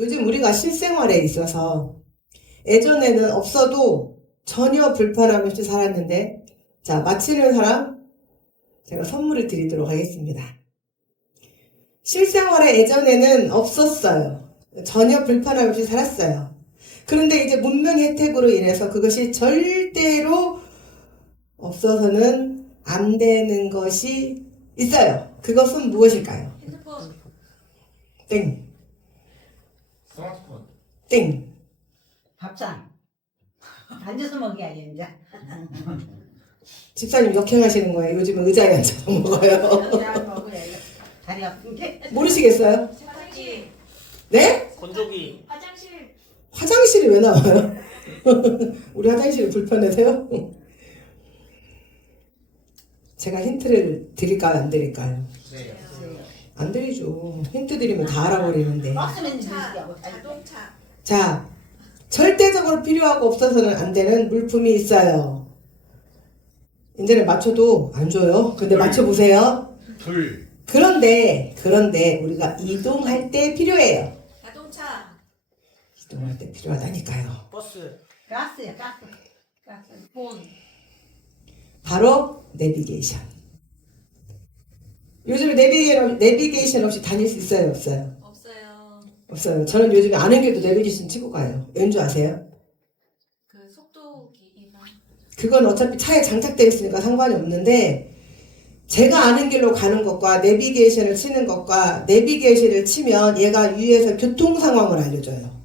요즘 우리가 실생활에 있어서 예전에는 없어도 전혀 불편함 없이 살았는데, 자, 맞히는 사람 제가 선물을 드리도록 하겠습니다. 실생활에 예전에는 없었어요. 전혀 불편함 없이 살았어요. 그런데 이제 문명 혜택으로 인해서 그것이 절대로 없어서는 안 되는 것이 있어요. 그것은 무엇일까요? 핸드폰. 땡. 스마트폰. 땡. 밥상. 앉아서 먹어야 이제. 집사님 역행하시는 거예요. 요즘은 의자에 앉아서 먹어요. 먹어야 다리 아픈 게. 모르시겠어요? 세탁기, 네? 건조기. 화장실, 화장실이 왜 나와요? 우리 화장실이 불편해서요? 제가 힌트를 드릴까요? 안 드릴까요? 네. 안 드리죠. 힌트 드리면 다 알아버리는데. 박스면 자동차, 자, 절대적으로 필요하고 없어서는 안 되는 물품이 있어요. 이제는 맞춰도 안 줘요. 근데 맞춰보세요. 불. 그런데 우리가 이동할 때 필요해요. 자동차, 이동할 때 필요하다니까요. 버스. 가스야 가스. 가스. 폰, 바로 내비게이션. 요즘 내비게이션 없이 다닐 수 있어요? 없어요? 없어요. 없어요. 저는 요즘에 아는 길도 내비게이션 치고 가요. 왠 줄 아세요? 그 속도기나 그건 어차피 차에 장착되어 있으니까 상관이 없는데, 제가 아는 길로 가는 것과 내비게이션을 치는 것과 내비게이션을 치면 얘가 위에서 교통 상황을 알려줘요.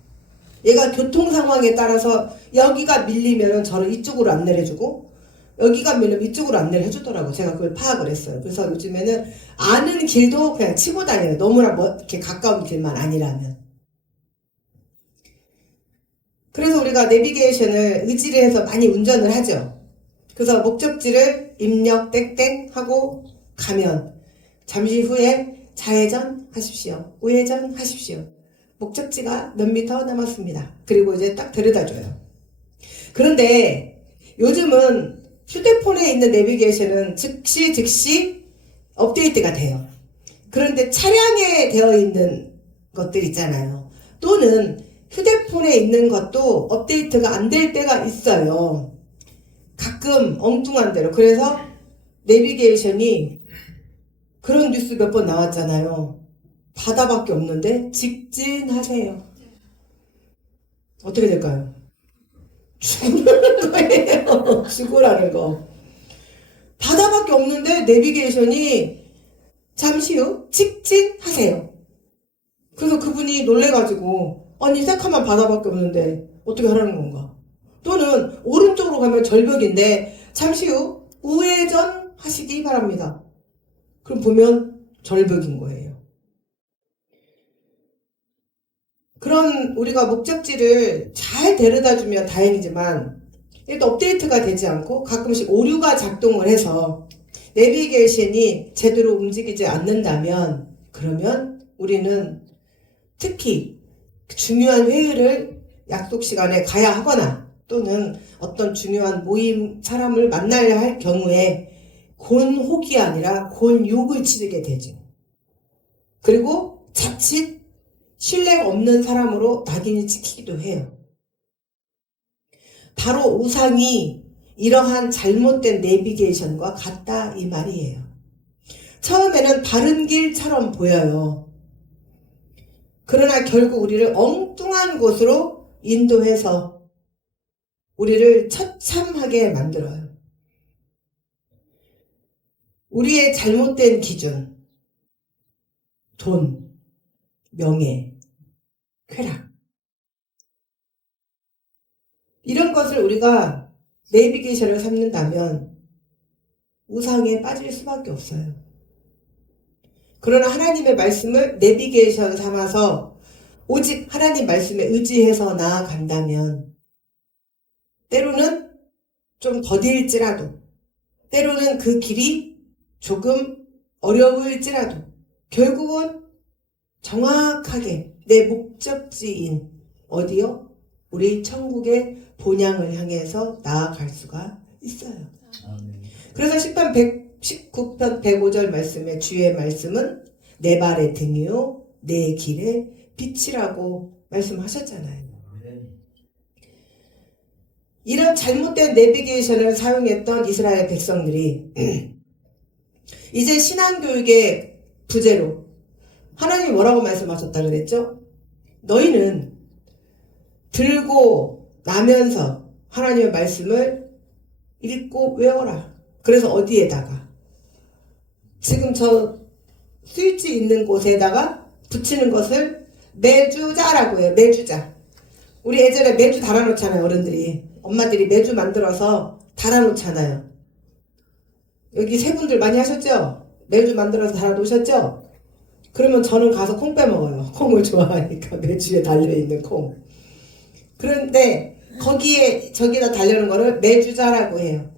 얘가 교통 상황에 따라서 여기가 밀리면 저를 이쪽으로 안내를 해주고, 여기가 밀리면 이쪽으로 안내를 해주더라고. 제가 그걸 파악을 했어요. 그래서 요즘에는 아는 길도 그냥 치고 다녀요. 너무나 이렇게 가까운 길만 아니라면. 그래서 우리가 내비게이션을 의지를 해서 많이 운전을 하죠. 그래서 목적지를 입력 땡땡 하고 가면 잠시 후에 좌회전 하십시오. 우회전 하십시오. 목적지가 몇 미터 남았습니다. 그리고 이제 딱 데려다줘요. 그런데 요즘은 휴대폰에 있는 내비게이션은 즉시 업데이트가 돼요. 그런데 차량에 되어 있는 것들 있잖아요. 또는 휴대폰에 있는 것도 업데이트가 안 될 때가 있어요. 가끔 엉뚱한 대로. 그래서 내비게이션이 그런 뉴스 몇 번 나왔잖아요. 바다밖에 없는데 직진하세요. 어떻게 될까요? 죽으라는 거예요. 죽으라는 거. 바다밖에 없는데 내비게이션이 잠시 후 직진하세요. 그래서 그분이 놀래가지고 아니 새카만 바다밖에 없는데 어떻게 하라는 건가? 또는 오른쪽으로 가면 절벽인데 잠시 후 우회전 하시기 바랍니다. 그럼 보면 절벽인 거예요. 그런 우리가 목적지를 잘 데려다주면 다행이지만 일단 업데이트가 되지 않고 가끔씩 오류가 작동을 해서 내비게이션이 제대로 움직이지 않는다면 그러면 우리는 특히 중요한 회의를 약속 시간에 가야 하거나 또는 어떤 중요한 모임 사람을 만나야 할 경우에 곤혹이 아니라 곤욕을 치르게 되죠. 그리고 자칫 신뢰가 없는 사람으로 낙인이 찍히기도 해요. 바로 우상이 이러한 잘못된 내비게이션과 같다 이 말이에요. 처음에는 바른 길처럼 보여요. 그러나 결국 우리를 엉뚱한 곳으로 인도해서 우리를 처참하게 만들어요. 우리의 잘못된 기준, 돈, 명예, 쾌락 이런 것을 우리가 내비게이션을 삼는다면 우상에 빠질 수밖에 없어요. 그러나 하나님의 말씀을 내비게이션 삼아서 오직 하나님 말씀에 의지해서 나아간다면 때로는 좀 더딜지라도 때로는 그 길이 조금 어려울지라도 결국은 정확하게 내 목적지인 어디요? 우리 천국의 본향을 향해서 나아갈 수가 있어요. 그래서 19편 105절 말씀에 주의 말씀은 내 발의 등이요 내 길의 빛이라고 말씀하셨잖아요. 이런 잘못된 내비게이션을 사용했던 이스라엘 백성들이 이제 신앙교육의 부재로 하나님이 뭐라고 말씀하셨다 그랬죠? 너희는 들고 나면서 하나님의 말씀을 읽고 외워라. 그래서 어디에다가? 지금 저 스위치 있는 곳에다가 붙이는 것을 매주자라고 해요. 매주자. 우리 예전에 매주 달아놓잖아요. 어른들이. 엄마들이 매주 만들어서 달아놓잖아요. 여기 세 분들 많이 하셨죠? 매주 만들어서 달아놓으셨죠? 그러면 저는 가서 콩 빼먹어요. 콩을 좋아하니까 매주에 달려있는 콩. 그런데 거기에 저기다 달려는 거를 매주자라고 해요.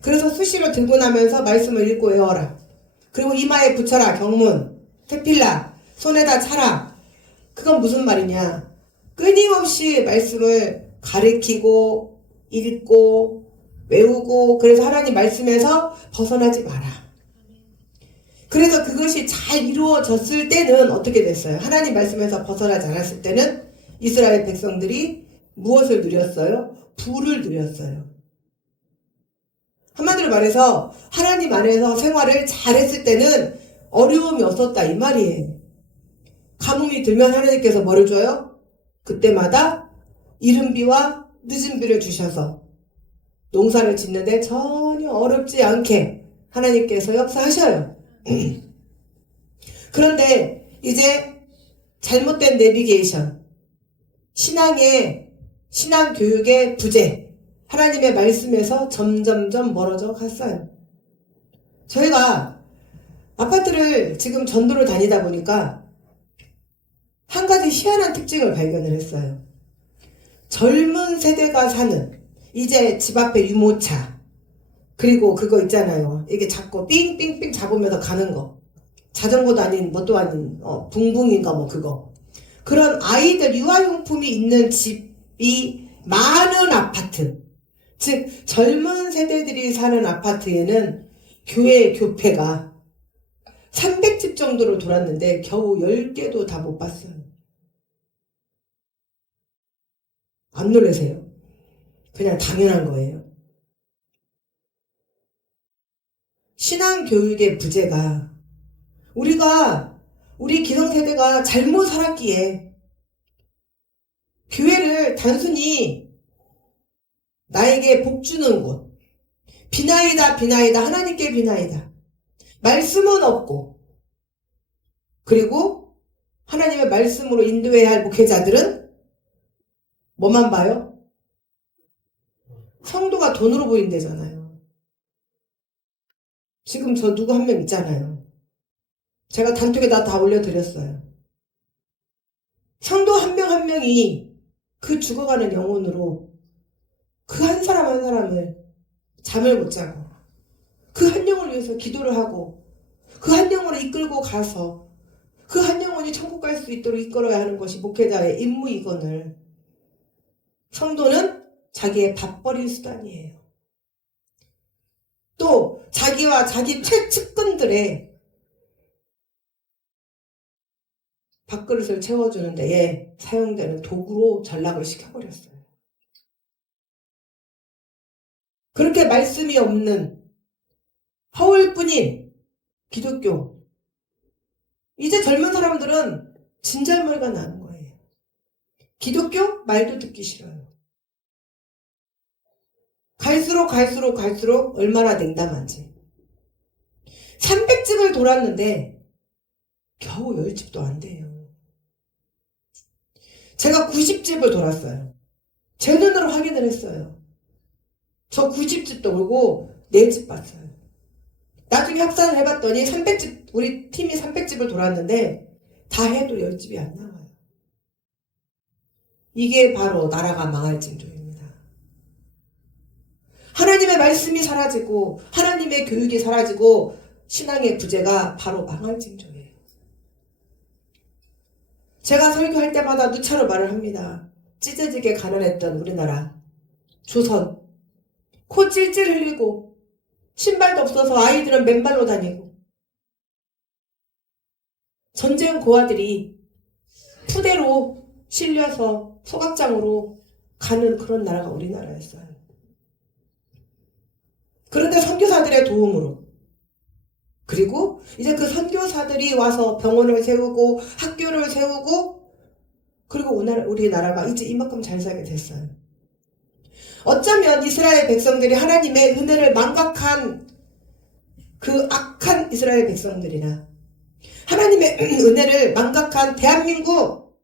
그래서 수시로 들고 나면서 말씀을 읽고 외워라. 그리고 이마에 붙여라. 경문, 테필라, 손에다 차라. 그건 무슨 말이냐? 끊임없이 말씀을 가르치고 읽고 외우고 그래서 하나님 말씀에서 벗어나지 마라. 그래서 그것이 잘 이루어졌을 때는 어떻게 됐어요? 하나님 말씀에서 벗어나지 않았을 때는 이스라엘 백성들이 무엇을 누렸어요? 부를 누렸어요. 한마디로 말해서 하나님 안에서 생활을 잘했을 때는 어려움이 없었다 이 말이에요. 가뭄이 들면 하나님께서 뭐를 줘요? 그때마다 이른 비와 늦은 비를 주셔서 농사를 짓는데 전혀 어렵지 않게 하나님께서 역사하셔요. 그런데 이제 잘못된 내비게이션, 신앙교육의 부재, 하나님의 말씀에서 점점점 멀어져 갔어요. 저희가 아파트를 지금 전도를 다니다 보니까 한 가지 희한한 특징을 발견을 했어요. 젊은 세대가 사는 이제 집 앞에 유모차 그리고 그거 있잖아요. 이게 잡고 삥삥삥 잡으면서 가는 거. 자전거도 아닌 뭣도 아닌 붕붕인가 뭐 그거. 그런 아이들 유아용품이 있는 집이 많은 아파트. 즉 젊은 세대들이 사는 아파트에는 교회 교패가 300집 정도를 돌았는데 겨우 10개도 다 못 봤어요. 안 놀라세요? 그냥 당연한 거예요. 신앙교육의 부재가 우리 기성세대가 잘못 살았기에 교회를 단순히 나에게 복 주는 곳, 비나이다 하나님께 비나이다. 말씀은 없고 그리고 하나님의 말씀으로 인도해야 할 목회자들은 뭐만 봐요? 성도가 돈으로 보인대잖아요. 지금 저 누구 한 명 있잖아요. 제가 단톡에다 다 올려드렸어요. 성도 한 명 한 명이 그 죽어가는 영혼으로 그 한 사람 한 사람을 잠을 못 자고 그 한 영혼을 위해서 기도를 하고 그 한 영혼을 이끌고 가서 그 한 영혼이 천국 갈 수 있도록 이끌어야 하는 것이 목회자의 임무이거늘 성도는 자기의 밥벌이 수단이에요. 또 자기와 자기 최측근들의 밥그릇을 채워주는 데에 사용되는 도구로 전락을 시켜버렸어요. 그렇게 말씀이 없는 허울뿐인 기독교. 이제 젊은 사람들은 진절머리가 나는 거예요. 기독교? 말도 듣기 싫어요. 갈수록 얼마나 냉담한지. 300집을 돌았는데 겨우 10집도 안 돼요. 제가 90집을 돌았어요. 제 눈으로 확인을 했어요. 저 90집 돌고 4집 봤어요. 나중에 합산을 해봤더니 300집, 우리 팀이 300집을 돌았는데 다 해도 10집이 안 나와요. 이게 바로 나라가 망할 징조입니다. 하나님의 말씀이 사라지고 하나님의 교육이 사라지고 신앙의 부재가 바로 망할 징조예요. 제가 설교할 때마다 누차로 말을 합니다. 찢어지게 가난했던 우리나라 조선 코 찔찔 흘리고 신발도 없어서 아이들은 맨발로 다니고 전쟁 고아들이 푸대로 실려서 소각장으로 가는 그런 나라가 우리나라였어요. 그런데 선교사들의 도움으로, 그리고 이제 그 선교사들이 와서 병원을 세우고 학교를 세우고, 그리고 우리나라가 이제 이만큼 잘 살게 됐어요. 어쩌면 이스라엘 백성들이 하나님의 은혜를 망각한 그 악한 이스라엘 백성들이나 하나님의 은혜를 망각한 대한민국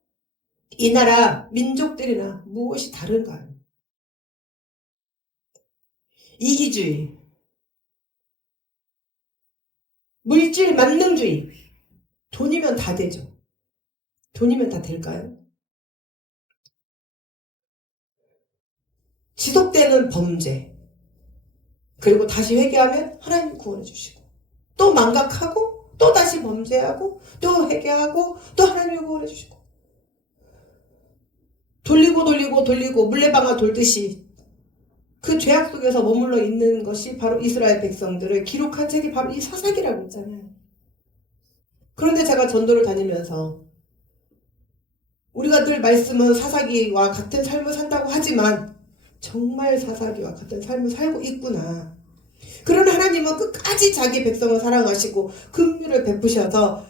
이 나라 민족들이나 무엇이 다른가요? 이기주의, 물질 만능주의, 돈이면 다 되죠. 돈이면 다 될까요? 지속되는 범죄, 그리고 다시 회개하면 하나님 구원해 주시고, 또 망각하고 또 다시 범죄하고 또 회개하고 또 하나님을 구원해 주시고, 돌리고 물레방아 돌듯이 그 죄악 속에서 머물러 있는 것이 바로 이스라엘 백성들을 기록한 책이 바로 이 사사기라고 있잖아요. 그런데 제가 전도를 다니면서 우리가 늘 말씀은 사사기와 같은 삶을 산다고 하지만 정말 사사기와 같은 삶을 살고 있구나. 그런 하나님은 끝까지 자기 백성을 사랑하시고 긍휼을 베푸셔서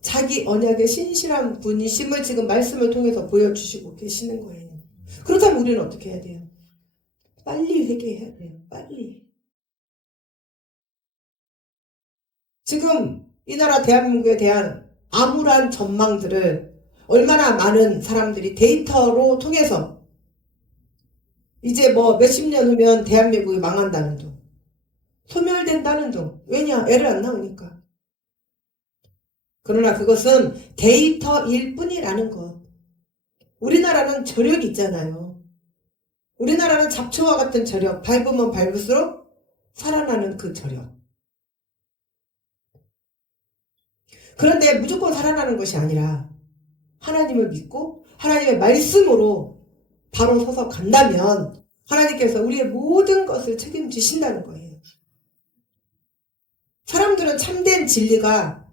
자기 언약의 신실한 분이심을 지금 말씀을 통해서 보여주시고 계시는 거예요. 그렇다면 우리는 어떻게 해야 돼요? 빨리 회개해야 돼요. 빨리. 지금 이 나라 대한민국에 대한 암울한 전망들을 얼마나 많은 사람들이 데이터로 통해서 이제 뭐 몇십 년 후면 대한민국이 망한다는 둥, 소멸된다는 둥. 왜냐? 애를 안 낳으니까. 그러나 그것은 데이터일 뿐이라는 것. 우리나라는 저력이 있잖아요. 우리나라는 잡초와 같은 저력, 밟으면 밟을수록 살아나는 그 저력. 그런데 무조건 살아나는 것이 아니라 하나님을 믿고 하나님의 말씀으로 바로 서서 간다면 하나님께서 우리의 모든 것을 책임지신다는 거예요. 사람들은 참된 진리가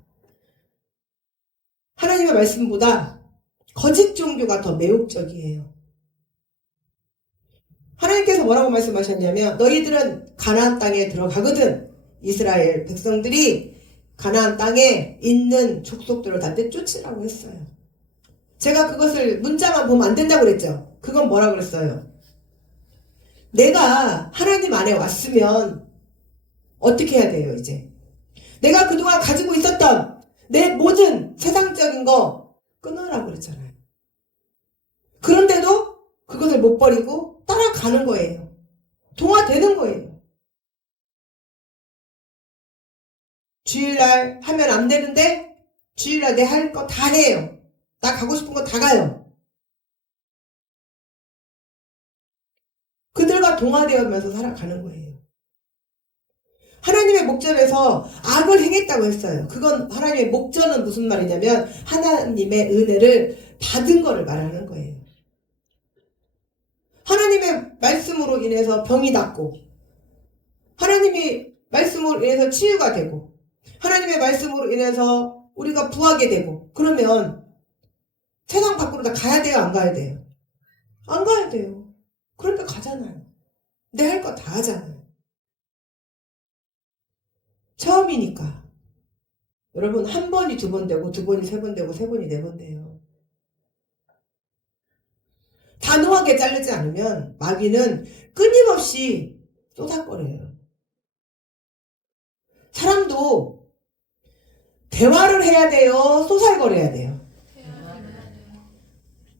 하나님의 말씀보다 거짓 종교가 더 매혹적이에요. 하나님께서 뭐라고 말씀하셨냐면 너희들은 가나안 땅에 들어가거든 이스라엘 백성들이 가나안 땅에 있는 족속들을 다 내쫓으라고 했어요. 제가 그것을 문자만 보면 안 된다고 그랬죠. 그건 뭐라고 그랬어요? 내가 하나님 안에 왔으면 어떻게 해야 돼요 이제? 내가 그동안 가지고 있었던 내 모든 세상적인 거 끊으라고 그랬잖아요. 그런데도 그것을 못 버리고 따라가는 거예요. 동화되는 거예요. 주일날 하면 안 되는데 주일날 내 할 거 다 해요. 나 가고 싶은 거 다 가요. 그들과 동화되어면서 살아가는 거예요. 하나님의 목전에서 악을 행했다고 했어요. 그건 하나님의 목전은 무슨 말이냐면 하나님의 은혜를 받은 거를 말하는 거예요. 하나님의 말씀으로 인해서 병이 낫고 하나님의 말씀으로 인해서 치유가 되고 하나님의 말씀으로 인해서 우리가 부하게 되고 그러면 세상 밖으로 다 가야 돼요? 안 가야 돼요? 안 가야 돼요. 그러니까 가잖아요. 내 할 거 다 하잖아요. 처음이니까. 여러분 한 번이 두 번 되고 두 번이 세 번 되고 세 번이 네 번 돼요. 단호하게 자르지 않으면 마귀는 끊임없이 쏟아거려요. 사람도 대화를 해야 돼요? 소살거려야 돼요?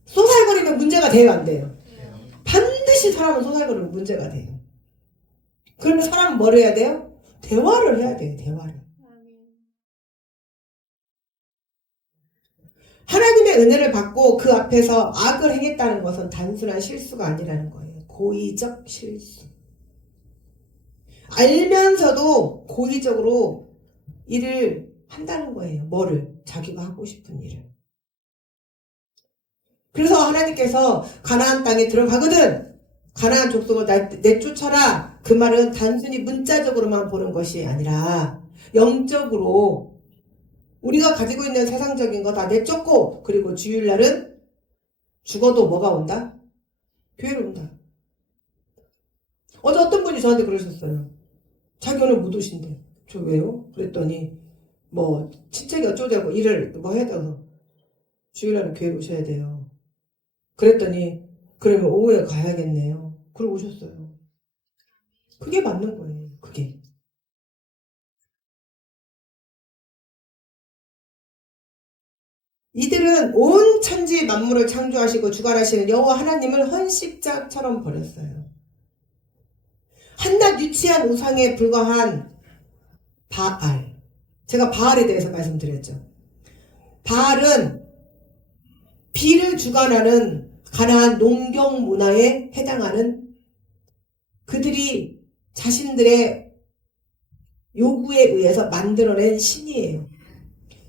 소살거리면 문제가 돼요? 안 돼요? 반드시 사람은 소살거리면 문제가 돼요. 그러면 사람은 뭘 해야 돼요? 대화를 해야 돼요. 대화를. 하나님의 은혜를 받고 그 앞에서 악을 행했다는 것은 단순한 실수가 아니라는 거예요. 고의적 실수. 알면서도 고의적으로 일을 한다는 거예요. 뭐를? 자기가 하고 싶은 일을. 그래서 하나님께서 가나안 땅에 들어가거든 가나안 족속을 내쫓아라. 그 말은 단순히 문자적으로만 보는 것이 아니라 영적으로 우리가 가지고 있는 세상적인 거 다 내쫓고 그리고 주일날은 죽어도 뭐가 온다? 교회로 온다. 어제 어떤 분이 저한테 그러셨어요. 자기 오늘 못 오신대. 저 왜요? 그랬더니 뭐 친척이 어쩌고 일을 뭐 해야 돼서 주일날은 교회 오셔야 돼요. 그랬더니 그러면 오후에 가야겠네요. 그러고 오셨어요. 그게 맞는 거예요. 그게. 이들은 온 천지 만물을 창조하시고 주관하시는 여호와 하나님을 헌식자처럼 버렸어요. 한낱 유치한 우상에 불과한 바알. 제가 바알에 대해서 말씀드렸죠. 바알은 비를 주관하는 가나안 농경 문화에 해당하는 그들이 자신들의 요구에 의해서 만들어낸 신이에요.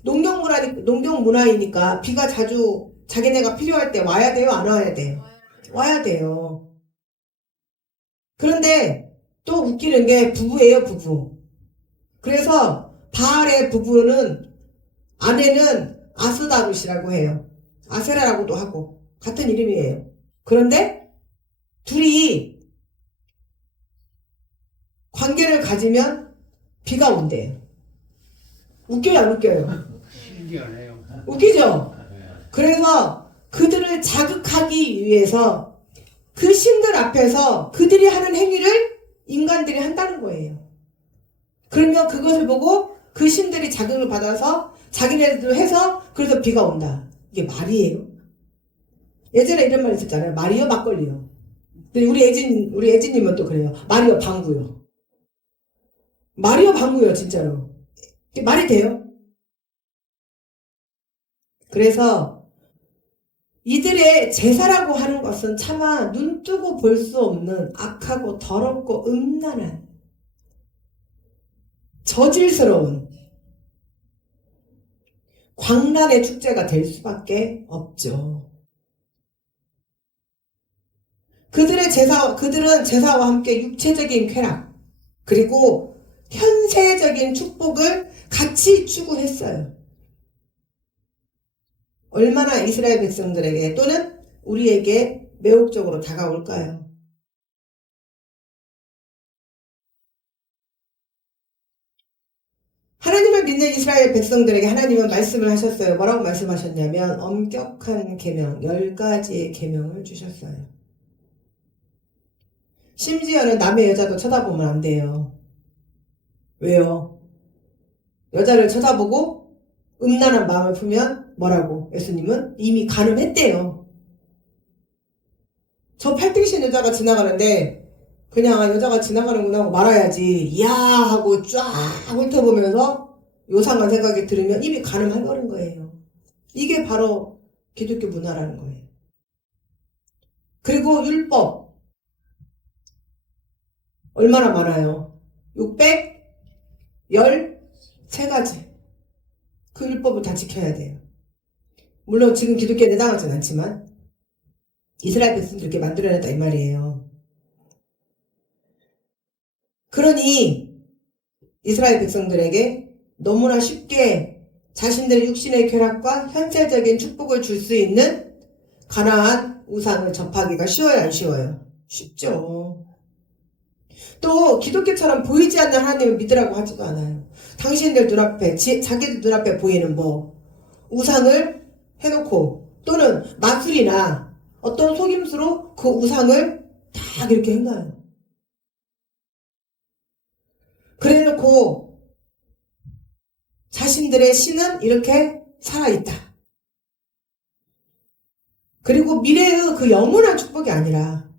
농경 문화이니까 비가 자주 자기네가 필요할 때 와야 돼요? 안 와야 돼요? 와야 돼요. 그런데 또 웃기는 게 부부예요, 부부. 그래서 바알의 부부는 아내는 아스다롯이라고 해요. 아세라라고도 하고 같은 이름이에요. 그런데 둘이 관계를 가지면 비가 온대요. 웃겨요, 안 웃겨요? 신기하네요. 웃기죠? 그래서 그들을 자극하기 위해서 그 신들 앞에서 그들이 하는 행위를 인간들이 한다는 거예요. 그러면 그것을 보고 그 신들이 자극을 받아서 자기네들도 해서 그래서 비가 온다. 이게 말이에요? 예전에 이런 말 있었잖아요. 말이요, 막걸리요. 근데 우리 애진님은 또 그래요. 말이요, 방구요. 말이요, 방구요, 진짜로. 이게 말이 돼요? 그래서 이들의 제사라고 하는 것은 차마 눈뜨고 볼 수 없는 악하고 더럽고 음란한 저질스러운 광란의 축제가 될 수밖에 없죠. 그들은 제사와 함께 육체적인 쾌락 그리고 현세적인 축복을 같이 추구했어요. 얼마나 이스라엘 백성들에게 또는 우리에게 매혹적으로 다가올까요? 하나님을 믿는 이스라엘 백성들에게 하나님은 말씀을 하셨어요. 뭐라고 말씀하셨냐면 엄격한 계명, 10가지의 계명을 주셨어요. 심지어는 남의 여자도 쳐다보면 안 돼요. 왜요? 여자를 쳐다보고 음란한 마음을 품으면 뭐라고? 예수님은 이미 간음했대요. 저 팔등신 여자가 지나가는데 그냥 여자가 지나가는구나 하고 말아야지 이야 하고 쫙 훑어보면서 요상한 생각이 들으면 이미 간음해버린 거예요. 이게 바로 기독교 문화라는 거예요. 그리고 율법 얼마나 많아요? 613가지. 그 율법을 다 지켜야 돼요. 물론 지금 기독교에 해당하진 않지만 이스라엘 백성들 이렇게 만들어냈다 이 말이에요. 그러니 이스라엘 백성들에게 너무나 쉽게 자신들의 육신의 쾌락과 현세적인 축복을 줄 수 있는 가나안 우상을 접하기가 쉬워요, 안 쉬워요? 쉽죠. 또 기독교처럼 보이지 않는 하나님을 믿으라고 하지도 않아요. 당신들 눈앞에 자기들 눈앞에 보이는 뭐 우상을 해놓고 또는 마술이나 어떤 속임수로 그 우상을 다 이렇게 행가요. 그래놓고 자신들의 신은 이렇게 살아있다. 그리고 미래의 그 영원한 축복이 아니라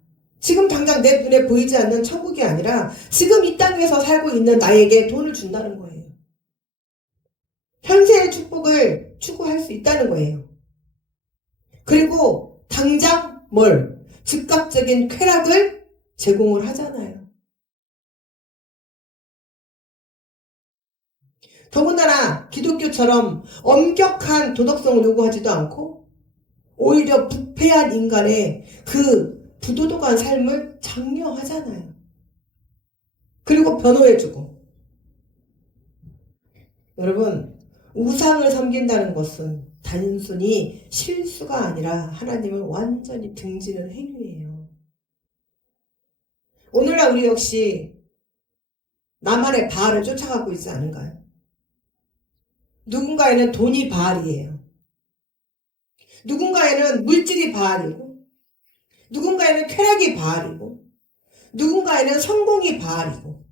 지금 당장 내 눈에 보이지 않는 천국이 아니라 지금 이 땅에서 살고 있는 나에게 돈을 준다는 거예요. 현세의 축복을 추구할 수 있다는 거예요. 그리고 당장 즉각적인 쾌락을 제공을 하잖아요. 더군다나 기독교처럼 엄격한 도덕성을 요구하지도 않고 오히려 부패한 인간의 그 부도덕한 삶을 장려하잖아요. 그리고 변호해주고. 여러분, 우상을 섬긴다는 것은 단순히 실수가 아니라 하나님을 완전히 등지는 행위예요. 오늘날 우리 역시 나만의 바알을 쫓아가고 있지 않은가요? 누군가에는 돈이 바알이에요. 누군가에는 물질이 바알이고, 누군가에는 쾌락이 바알이고, 누군가에는 성공이 바알이고,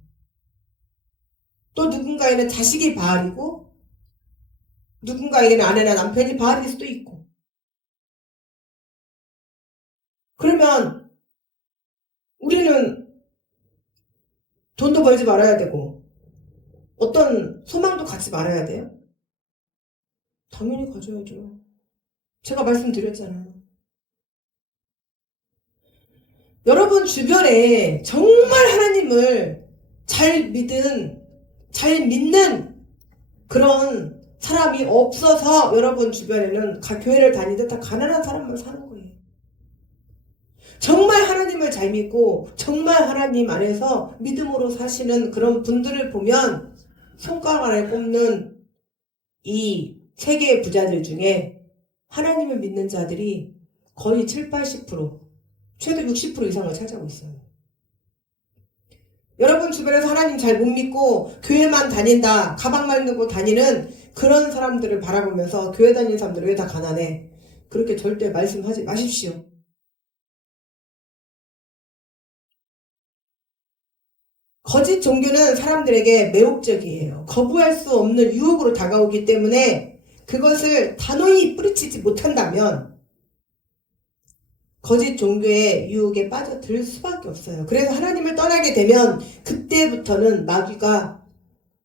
또 누군가에는 자식이 바알이고, 누군가에게는 아내나 남편이 바알일 수도 있고. 그러면 우리는 돈도 벌지 말아야 되고 어떤 소망도 갖지 말아야 돼요? 당연히 가져야죠. 제가 말씀드렸잖아요. 여러분 주변에 정말 하나님을 잘 믿는 그런 사람이 없어서 여러분 주변에는 교회를 다니듯 다 가난한 사람만 사는 거예요. 정말 하나님을 잘 믿고 정말 하나님 안에서 믿음으로 사시는 그런 분들을 보면 손가락 안에 꼽는 이 세계의 부자들 중에 하나님을 믿는 자들이 거의 7, 80%, 최소 60% 이상을 차지하고 있어요. 여러분 주변에서 하나님 잘 못 믿고 교회만 다닌다, 가방만 들고 다니는 그런 사람들을 바라보면서 교회 다니는 사람들 왜 다 가난해? 그렇게 절대 말씀하지 마십시오. 거짓 종교는 사람들에게 매혹적이에요. 거부할 수 없는 유혹으로 다가오기 때문에 그것을 단호히 뿌리치지 못한다면 거짓 종교의 유혹에 빠져들 수밖에 없어요. 그래서 하나님을 떠나게 되면 그때부터는 마귀가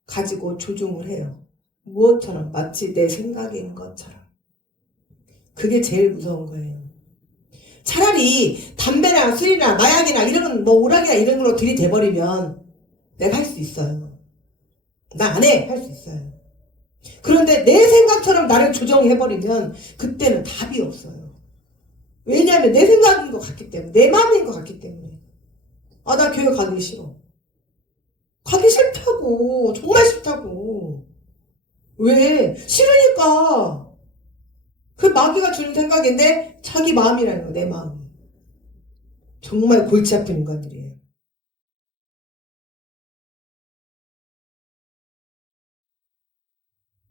가지고 조종을 해요. 무엇처럼? 마치 내 생각인 것처럼. 그게 제일 무서운 거예요. 차라리 담배나 술이나 마약이나 이런 오락이나 이런 걸로 들이대버리면 내가 할 수 있어요. 나 안 해. 할 수 있어요. 그런데 내 생각처럼 나를 조정해버리면 그때는 답이 없어요. 왜냐하면 내 생각인 것 같기 때문에, 내 마음인 것 같기 때문에. 아, 나 교회 가기 싫어. 가기 싫다고. 정말 싫다고. 왜? 싫으니까. 그 마귀가 주는 생각인데 자기 마음이라는 거, 내 마음. 정말 골치 아픈 인간들이에요.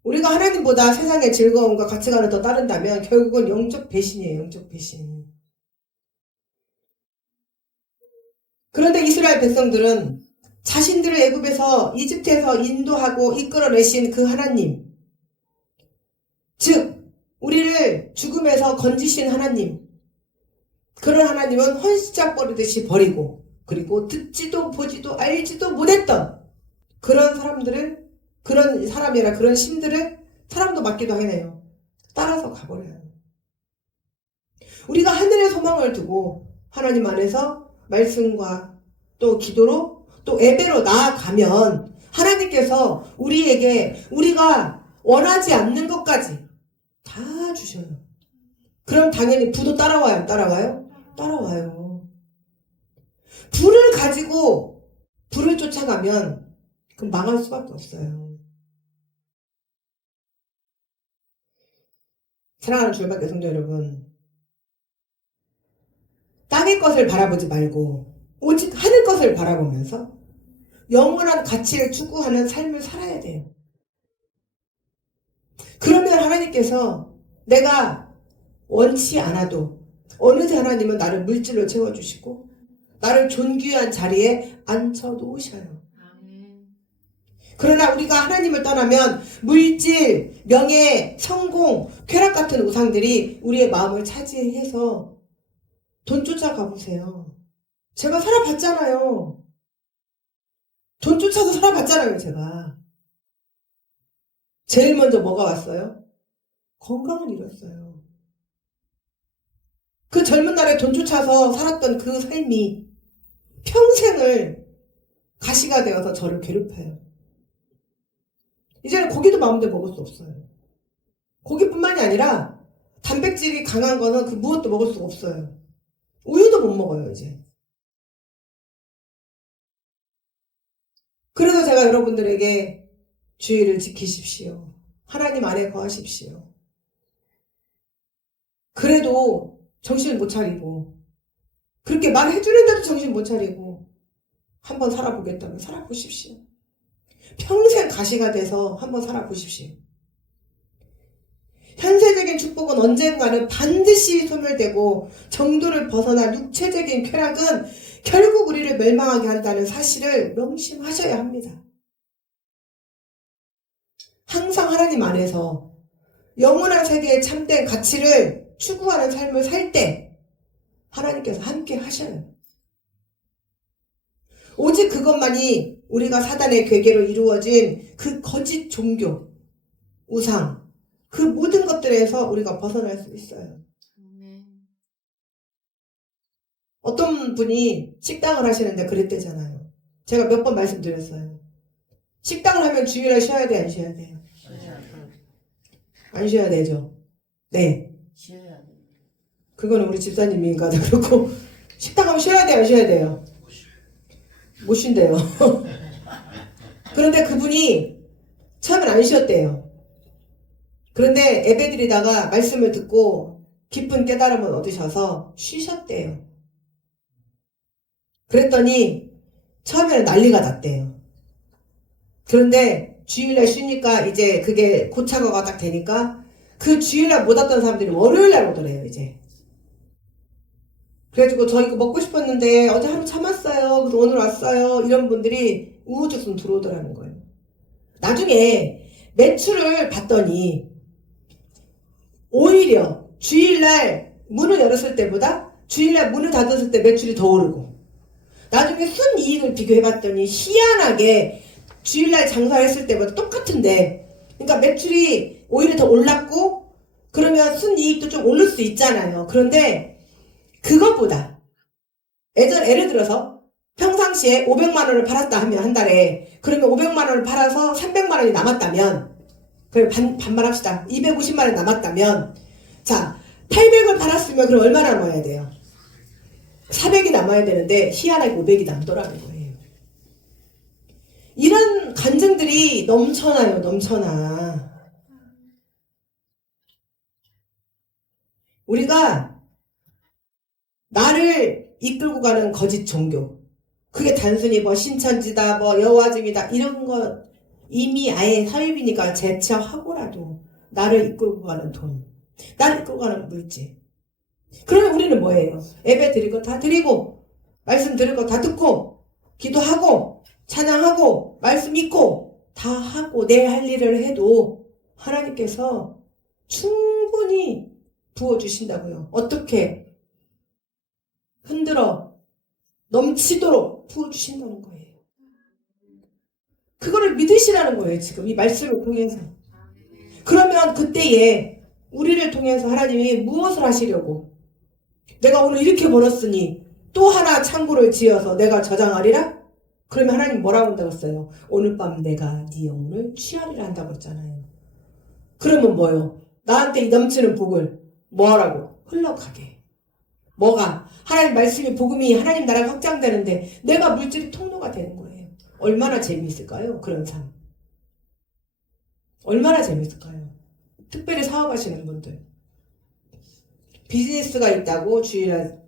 우리가 하나님보다 세상의 즐거움과 가치관을 더 따른다면 결국은 영적 배신이에요. 영적 배신. 그런데 이스라엘 백성들은 자신들을 애굽에서 이집트에서 인도하고 이끌어내신 그 하나님, 즉 우리를 죽음에서 건지신 하나님, 그런 하나님은 헌시작 버리듯이 버리고 그리고 듣지도 보지도 알지도 못했던 그런 사람들을, 그런 사람이나 그런 신들을 사람도 맡기도 하네요. 따라서 가버려요. 우리가 하늘의 소망을 두고 하나님 안에서 말씀과 또 기도로 또 예배로 나아가면 하나님께서 우리에게 우리가 원하지 않는 것까지 다 주셔요. 그럼 당연히 부도 따라와요? 안 따라와요? 따라와요. 불을 가지고 불을 쫓아가면 그럼 망할 수밖에 없어요. 사랑하는 주일밖에 성도 여러분, 땅의 것을 바라보지 말고 오직 하늘 것을 바라보면서 영원한 가치를 추구하는 삶을 살아야 돼요. 그러면 하나님께서 내가 원치 않아도 어느새 하나님은 나를 물질로 채워주시고 나를 존귀한 자리에 앉혀놓으셔요. 그러나 우리가 하나님을 떠나면 물질, 명예, 성공, 쾌락 같은 우상들이 우리의 마음을 차지해서 돈 쫓아가 보세요. 제가 살아봤잖아요. 돈 쫓아서 살아봤잖아요, 제가. 제일 먼저 뭐가 왔어요? 건강을 잃었어요. 그 젊은 날에 돈 쫓아서 살았던 그 삶이 평생을 가시가 되어서 저를 괴롭혀요. 이제는 고기도 마음대로 먹을 수 없어요. 고기뿐만이 아니라 단백질이 강한 거는 그 무엇도 먹을 수가 없어요. 우유도 못 먹어요, 이제. 그래서 제가 여러분들에게 주의를 지키십시오. 하나님 안에 거하십시오. 그래도 정신을 못 차리고 그렇게 말해주는데도 정신 못 차리고 한번 살아보겠다면 살아보십시오. 평생 가시가 돼서 한번 살아보십시오. 현세적인 축복은 언젠가는 반드시 소멸되고 정도를 벗어난 육체적인 쾌락은 결국 우리를 멸망하게 한다는 사실을 명심하셔야 합니다. 항상 하나님 안에서 영원한 세계의 참된 가치를 추구하는 삶을 살 때 하나님께서 함께 하셔요. 오직 그것만이 우리가 사단의 괴계로 이루어진 그 거짓 종교, 우상, 그 모든 것들에서 우리가 벗어날 수 있어요. 어떤 분이 식당을 하시는데 그랬대잖아요. 제가 몇 번 말씀드렸어요. 식당을 하면 주일날 쉬어야 돼, 안 쉬어야 돼요? 안 쉬어야 되죠. 네. 쉬어야 돼. 그거는 우리 집사님인가 그렇고 식당 하면 쉬어야 돼, 안 쉬어야 돼요? 못 쉰대요. 그런데 그분이 처음엔 안 쉬었대요. 그런데 예배드리다가 말씀을 듣고 깊은 깨달음을 얻으셔서 쉬셨대요. 그랬더니 처음에는 난리가 났대요. 그런데 주일날 쉬니까 이제 그게 고착화가 딱 되니까 그 주일날 못 왔던 사람들이 월요일날 오더래요, 이제. 그래가지고 저 이거 먹고 싶었는데 어제 하루 참았어요. 그래서 오늘 왔어요. 이런 분들이 우후죽순 들어오더라는 거예요. 나중에 매출을 봤더니 오히려 주일날 문을 열었을 때보다 주일날 문을 닫았을 때 매출이 더 오르고 나중에 순이익을 비교해봤더니 희한하게 주일날 장사했을 때보다 똑같은데 그러니까 매출이 오히려 더 올랐고 그러면 순이익도 좀 오를 수 있잖아요. 그런데 그것보다 예를 들어서 평상시에 500만 원을 팔았다 하면 한 달에 그러면 500만 원을 팔아서 300만 원이 남았다면 그럼 반만 합시다. 250만 원이 남았다면 자 800을 팔았으면 그럼 얼마 남아야 돼요? 400이 남아야 되는데 희한하게 500이 남더라는 거예요. 이런 간증들이 넘쳐나요. 넘쳐나. 우리가 나를 이끌고 가는 거짓 종교 그게 단순히 뭐 신천지다 뭐 여호와즘이다 이런 거 이미 아예 사입이니까 제쳐하고라도 나를 이끌고 가는 돈 나를 이끌고 가는 물질 그러면 우리는 뭐예요? 예배 드릴 거 다 드리고 말씀 들을 거 다 듣고 기도하고 찬양하고 말씀 읽고 다 하고 내 할 일을 해도 하나님께서 충분히 부어주신다고요. 어떻게? 흔들어 넘치도록 부어주신다는 거예요. 그거를 믿으시라는 거예요. 지금 이 말씀을 통해서. 그러면 그때에 우리를 통해서 하나님이 무엇을 하시려고 내가 오늘 이렇게 벌었으니 또 하나 창고를 지어서 내가 저장하리라? 그러면 하나님 뭐라고 한다고 했어요? 오늘 밤 내가 네 영혼을 취하리라 한다고 했잖아요. 그러면 뭐요? 나한테 이 넘치는 복을 뭐하라고? 흘러가게. 뭐가? 하나님 말씀이 복음이 하나님 나라가 확장되는데 내가 물질이 통로가 되는 거예요. 얼마나 재미있을까요? 그런 삶. 얼마나 재미있을까요? 특별히 사업하시는 분들. 비즈니스가 있다고 주일날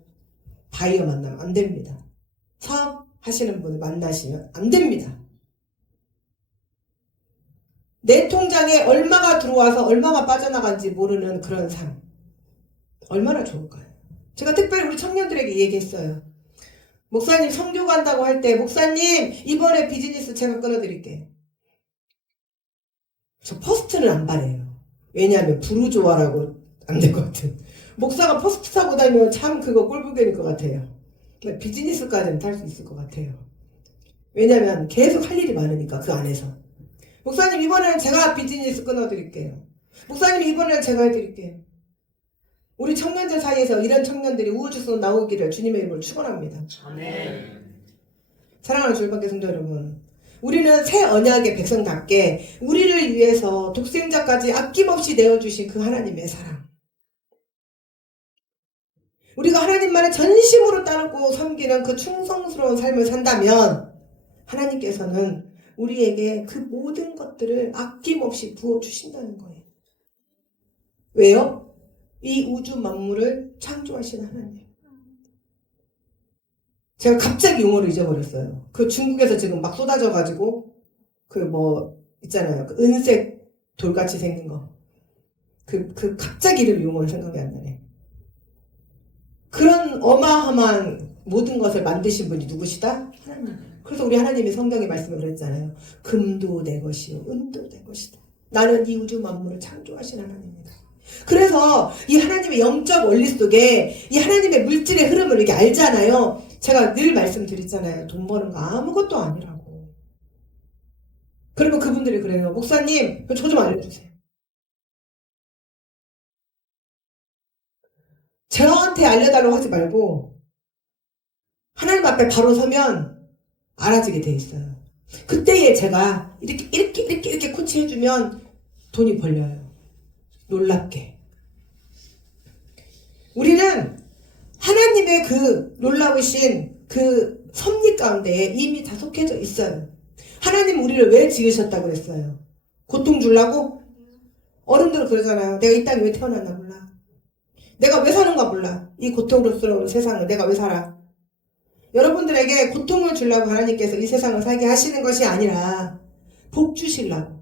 바이어 만나면 안 됩니다. 사업하시는 분을 만나시면 안 됩니다. 내 통장에 얼마가 들어와서 얼마가 빠져나간지 모르는 그런 삶. 얼마나 좋을까요? 제가 특별히 우리 청년들에게 얘기했어요. 목사님 선교 간다고 할 때 목사님 이번에 비즈니스 제가 끊어드릴게요. 저 퍼스트는 안 바래요. 왜냐하면 부르조아라고 안 될 것 같은. 목사가 퍼스트 타고 다니면 참 그거 꼴보기일 것 같아요. 비즈니스까지는 탈 수 있을 것 같아요. 왜냐하면 계속 할 일이 많으니까 그 안에서. 목사님 이번에는 제가 비즈니스 끊어드릴게요. 목사님 이번에는 제가 해드릴게요. 우리 청년들 사이에서 이런 청년들이 우후죽순 나오기를 주님의 이름으로 축원합니다. 아멘. 사랑하는 주일밖에 성도 여러분, 우리는 새 언약의 백성답게 우리를 위해서 독생자까지 아낌없이 내어주신 그 하나님의 사랑, 우리가 하나님만을 전심으로 따르고 섬기는 그 충성스러운 삶을 산다면 하나님께서는 우리에게 그 모든 것들을 아낌없이 부어주신다는 거예요. 왜요? 이 우주 만물을 창조하신 하나님. 제가 갑자기 용어를 잊어버렸어요. 그 중국에서 지금 막 쏟아져가지고 그 뭐 있잖아요. 그 은색 돌같이 생긴 거. 그 갑자기 이름 용어를 생각이 안 나네. 그런 어마어마한 모든 것을 만드신 분이 누구시다? 하나님. 그래서 우리 하나님이 성경에 말씀을 그랬잖아요. 금도 내 것이요 은도 내 것이다. 나는 이 우주 만물을 창조하신 하나님입니다. 그래서 이 하나님의 영적 원리 속에 이 하나님의 물질의 흐름을 이렇게 알잖아요. 제가 늘 말씀드렸잖아요. 돈 버는 거 아무것도 아니라고. 그리고 그분들이 그래요. 목사님, 저 좀 알려주세요. 저한테 알려달라고 하지 말고 하나님 앞에 바로 서면 알아지게 돼 있어요. 그때에 제가 이렇게 코치해주면 돈이 벌려요. 놀랍게. 우리는 하나님의 그 놀라우신 그 섭리 가운데 이미 다 속해져 있어요. 하나님 우리를 왜 지으셨다고 했어요? 고통 주려고? 어른들은 그러잖아요. 내가 이 땅에 왜 태어났나 몰라. 내가 왜 사는가 몰라. 이 고통스러운 세상을 내가 왜 살아. 여러분들에게 고통을 주려고 하나님께서 이 세상을 살게 하시는 것이 아니라 복 주시려고.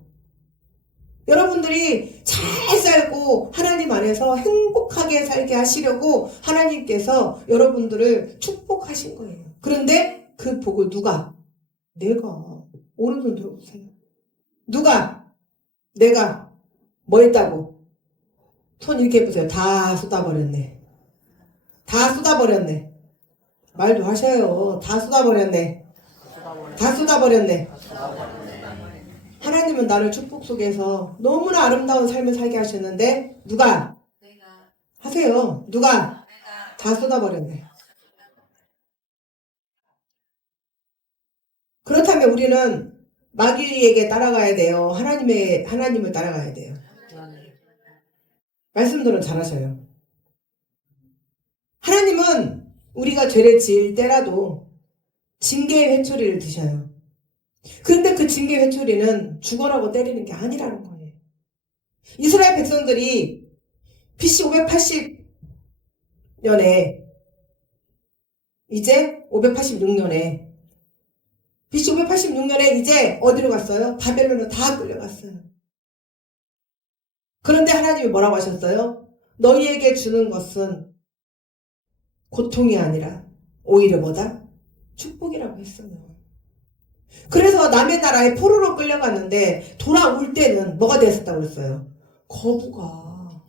여러분들이 잘 살고 하나님 안에서 행복하게 살게 하시려고 하나님께서 여러분들을 축복하신 거예요. 그런데 그 복을 누가? 내가. 오른손 들어보세요. 누가? 내가 뭐 했다고? 손 이렇게 해보세요. 다 쏟아버렸네. 다 쏟아버렸네. 말도 하셔요. 다 쏟아버렸네. 다 쏟아버렸네. 하나님은 나를 축복 속에서 너무나 아름다운 삶을 살게 하셨는데 누가? 내가 하세요. 누가? 내가 다 쏟아버렸네. 그렇다면 우리는 마귀에게 따라가야 돼요. 하나님을 따라가야 돼요. 말씀들은 잘하셔요. 하나님은 우리가 죄를 지을 때라도 징계의 회초리를 드셔요. 그런데 그 징계 회초리는 죽어라고 때리는 게 아니라는 거예요. 이스라엘 백성들이 BC 580년에 이제 586년에 BC 586년에 이제 어디로 갔어요? 바벨론으로 다 끌려갔어요. 그런데 하나님이 뭐라고 하셨어요? 너희에게 주는 것은 고통이 아니라 오히려 뭐다? 축복이라고 했어요. 그래서 남의 나라에 포로로 끌려갔는데 돌아올 때는 뭐가 되었다고 그랬어요? 거부가.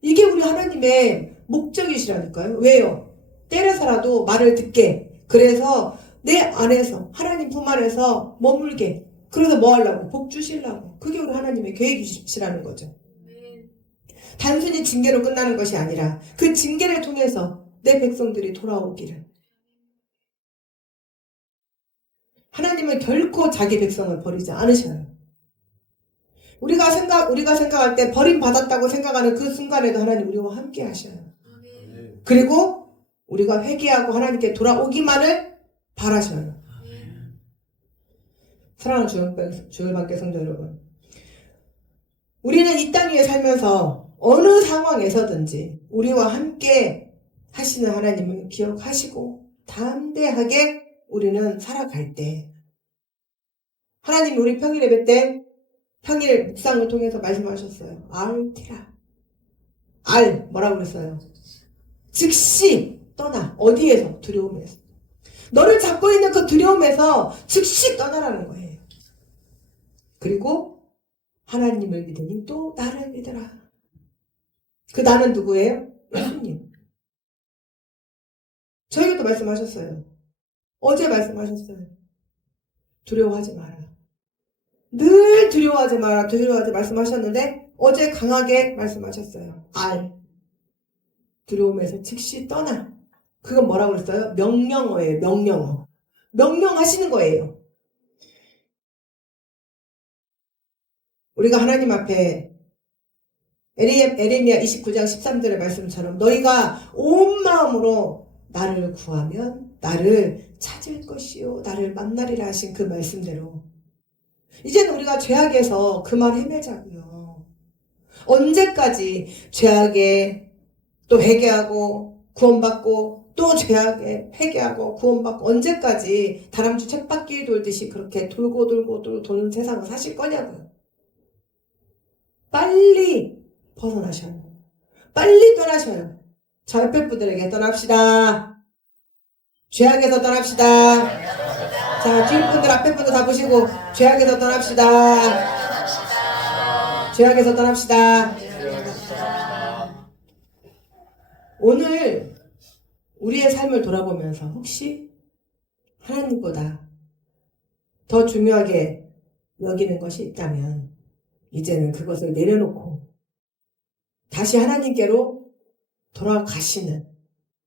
이게 우리 하나님의 목적이시라니까요. 왜요? 때려서라도 말을 듣게. 그래서 내 안에서 하나님 품 안에서 머물게. 그래서 뭐 하려고? 복 주시려고. 그게 우리 하나님의 계획이시라는 거죠. 단순히 징계로 끝나는 것이 아니라 그 징계를 통해서 내 백성들이 돌아오기를. 하나님은 결코 자기 백성을 버리지 않으셔요. 우리가 생각할 때 버림받았다고 생각하는 그 순간에도 하나님 우리와 함께 하셔요. 그리고 우리가 회개하고 하나님께 돌아오기만을 바라셔요. 사랑하는 주일반께 성도 여러분, 우리는 이 땅 위에 살면서 어느 상황에서든지 우리와 함께 하시는 하나님을 기억하시고 담대하게 우리는 살아갈 때 하나님이 우리 평일 예배 때 평일 묵상을 통해서 말씀하셨어요. 알티라. 뭐라고 그랬어요? 즉시 떠나. 어디에서? 두려움에서. 너를 잡고 있는 그 두려움에서 즉시 떠나라는 거예요. 그리고 하나님을 믿으니 또 나를 믿으라. 그 나는 누구예요? 예수님. 저에게도 말씀하셨어요. 어제 말씀하셨어요. 두려워하지 마라. 늘 두려워하지 마라. 두려워하지 말씀하셨는데 어제 강하게 말씀하셨어요. 두려움에서 즉시 떠나. 그건 뭐라고 그랬어요? 명령어예요. 명령어. 명령하시는 거예요. 우리가 하나님 앞에 에레미야 29장 13절의 말씀처럼 너희가 온 마음으로 나를 구하면 나를 찾을 것이요 나를 만나리라 하신 그 말씀대로 이제는 우리가 죄악에서 그만 헤매자고요. 언제까지 죄악에 또 회개하고 구원받고 또 죄악에 회개하고 구원받고 언제까지 다람쥐 쳇바퀴 돌듯이 그렇게 돌고 도는 세상을 사실 거냐고요. 빨리 벗어나셔요. 빨리 떠나셔요. 저 옆에 분들에게 떠납시다. 죄악에서 떠납시다. 자, 뒤에 분들 앞에 분들 다 보시고 죄악에서 떠납시다. 죄악에서 떠납시다. 오늘 우리의 삶을 돌아보면서 혹시 하나님보다 더 중요하게 여기는 것이 있다면 이제는 그것을 내려놓고 다시 하나님께로 돌아가시는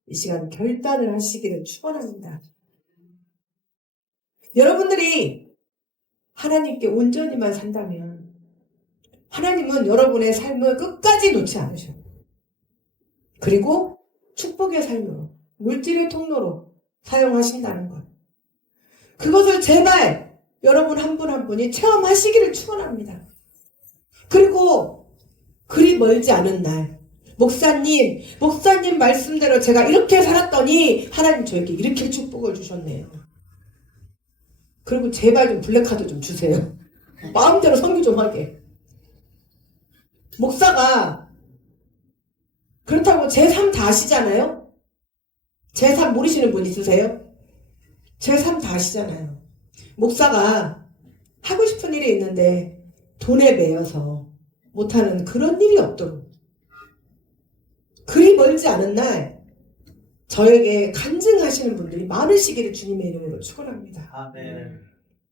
이 시간 결단을 하시기를 축원합니다. 여러분들이 하나님께 온전히만 산다면 하나님은 여러분의 삶을 끝까지 놓지 않으셔. 그리고 축복의 삶으로 물질의 통로로 사용하신다는 것. 그것을 제발 여러분 한 분 한 분이 체험하시기를 축원합니다. 그리고 그리 멀지 않은 날 목사님 말씀대로 제가 이렇게 살았더니 하나님 저에게 이렇게 축복을 주셨네요. 그리고 제발 좀 블랙카드 좀 주세요. 마음대로 선교 좀 하게. 목사가 그렇다고 제3 다 아시잖아요? 제3 모르시는 분 있으세요? 제3 다 아시잖아요. 목사가 하고 싶은 일이 있는데 돈에 매여서 못하는 그런 일이 없도록 그리 멀지 않은 날 저에게 간증하시는 분들이 많으시기를 주님의 이름으로 축원합니다. 아멘.